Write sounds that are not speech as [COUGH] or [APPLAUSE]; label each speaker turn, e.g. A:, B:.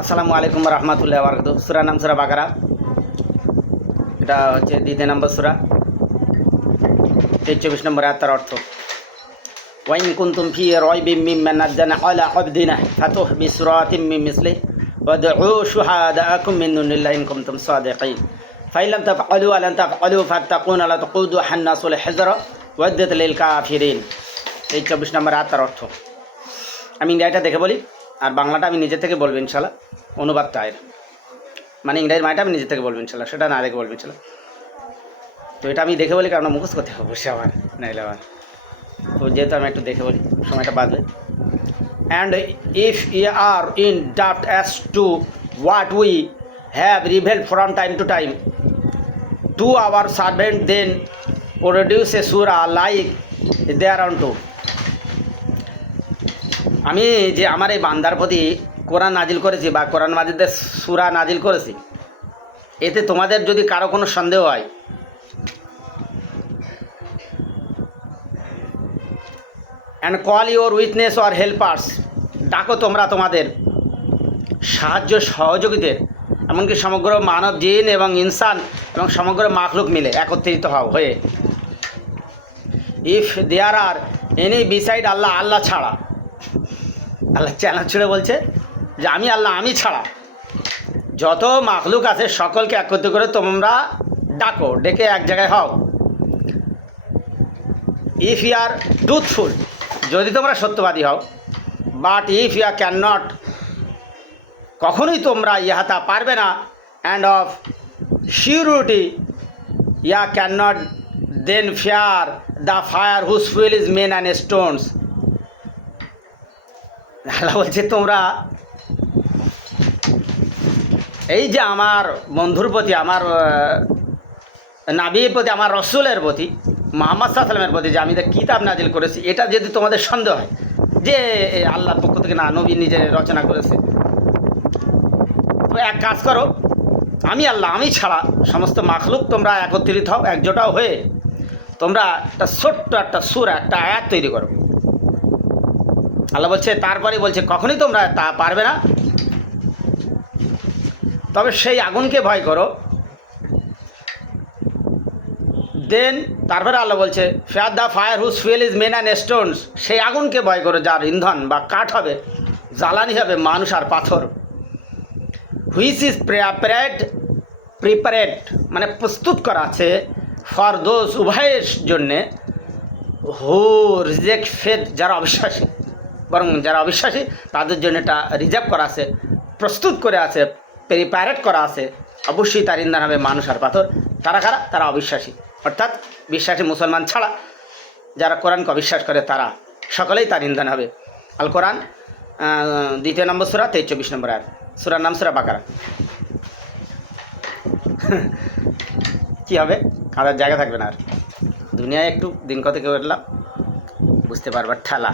A: আসসালামু আলাইকুম রহমতুল্লাহ বারকাত সুরা নাম সুরা বাকারা। এটা হচ্ছে দ্বিতীয় নম্বর সুরা। এই চব্বিশ নম্বর আয়াত তার অর্থ, ওয়াইন কুন্তুম ফি রাইবিম মিম্মা নাজ্জানা আলা আবদিনা ফাতুহ বিসুরাতিম মিন মিসলি ওয়াদউ শুহাদাআকুম মিন দুনিল্লাহি ইন কুনতুম সাদিকিন। ফাইন লাম তাফআলু ওয়া লান তাফআলু ফাত্তাকুন লা তাকুদু হান্নাসুল হিজরা ওয়াদ্দাত লিল কাফিরিন। এই চব্বিশ নম্বর আয়াত তার অর্থ, আমি ইংরেজিটা দেখে বলি আর বাংলাটা আমি নিজে থেকে বলব ইনশাল্লাহ অনুবাদটা এর মানে ইংরেজি মাইটা আমি নিজে থেকে বলব ইনশাল্লাহ, সেটা না দেখে বলব ইনশাল্লাহ। তো এটা আমি দেখে বলি, কারণ মুখস্থ করতে হবে বসে আমার, নাইলে আমার। তো যেহেতু আমি একটু দেখে বলি, সময়টা বাদলে and if you are in ডাফট as to what we have revealed from time to time to our servant then produce a surah like there on two আমি যে আমার এই বান্দার প্রতি কোরআন নাজিল করেছি বা কোরআন মাজিদের সুরা নাজিল করেছি, এতে তোমাদের যদি কারও কোনো সন্দেহ হয় and call your witness or helpers ডাকো তোমরা তোমাদের সাহায্য সহযোগীদের, এমনকি সমগ্র মানব জিন এবং ইনসান এবং সমগ্র মাখলুক মিলে একত্রিত হও হয়ে। If there are any beside Allah Allah ছাড়া আল্লাহ চ্যালেঞ্জ ছুড়ে বলছে যে আমি আল্লাহ, আমি ছাড়া। যত মাখলুক আছে সকলকে একত্রিত করে তোমরা ডাকো, ডেকে এক জায়গায় হও। ইফ ইউ আর ট্রুথফুল যদি তোমরা সত্যবাদী হও but if you can not কখনোই তোমরা ইহাতা পারবে না। And of surety ye can not then fear the fire whose fuel is men and stones Allah বলছে, তোমরা এই যে আমার বন্ধুর প্রতি, আমার নাবির প্রতি, আমার রসুলের প্রতি, মোহাম্মদ সাল্লামের প্রতি যে আমি যে কিতাব নাজিল করেছি, এটা যদি তোমাদের সন্দেহ হয়, যে আল্লাহর পক্ষ থেকে না, নবী নিজে রচনা করেছে, তো এক কাজ করো, আমি আল্লাহ, আমি ছাড়া সমস্ত মাখলুক তোমরা একত্রিত হও একজোটাও হয়ে তোমরা একটা ছোট্ট একটা সুর, একটা আয়াত তৈরি করো। আল্লাহ বলছে, তারপরে বলছে, কখনই তোমরা তা পারবে না। তবে সেই আগুনকে ভয় করো। দেন তারপরে আল্লাহ বলছে fear the fire whose fuel is men and stones সেই আগুনকে ভয় করো, যার ইন্ধন বা কাঠ হবে, জ্বালানি হবে, মানুষ আর পাথর। হুইচ ইজ প্রেয়ারেড প্রিপারেড মানে প্রস্তুত করা আছে ফর দোজ উভয়ের জন্যে হু রিজেক্ট ফেদ যারা অবিশ্বাসী। বরং যারা অবিশ্বাসী, তাদের জন্য এটা রিজার্ভ করা আছে, প্রস্তুত করে আছে প্রিপারেট করা আছে। অবশ্যই তার ইন্ধন হবে মানুষ আর পাথর। তারা কারা? তারা অবিশ্বাসী। অর্থাৎ বিশ্বাসী মুসলমান ছাড়া যারা কোরআনকে অবিশ্বাস করে, তারা সকলেই তার ইন্ধন হবে। আল কোরআন দ্বিতীয় নম্বর সুরা, তেইশ, চব্বিশ নম্বর আর সুরার নাম সুরা বাকারা। [LAUGHS] কী হবে? কাদার জায়গা থাকবে না আর। দুনিয়ায় একটু দিন কত কেউ বুঝতে পারবার ঠেলা।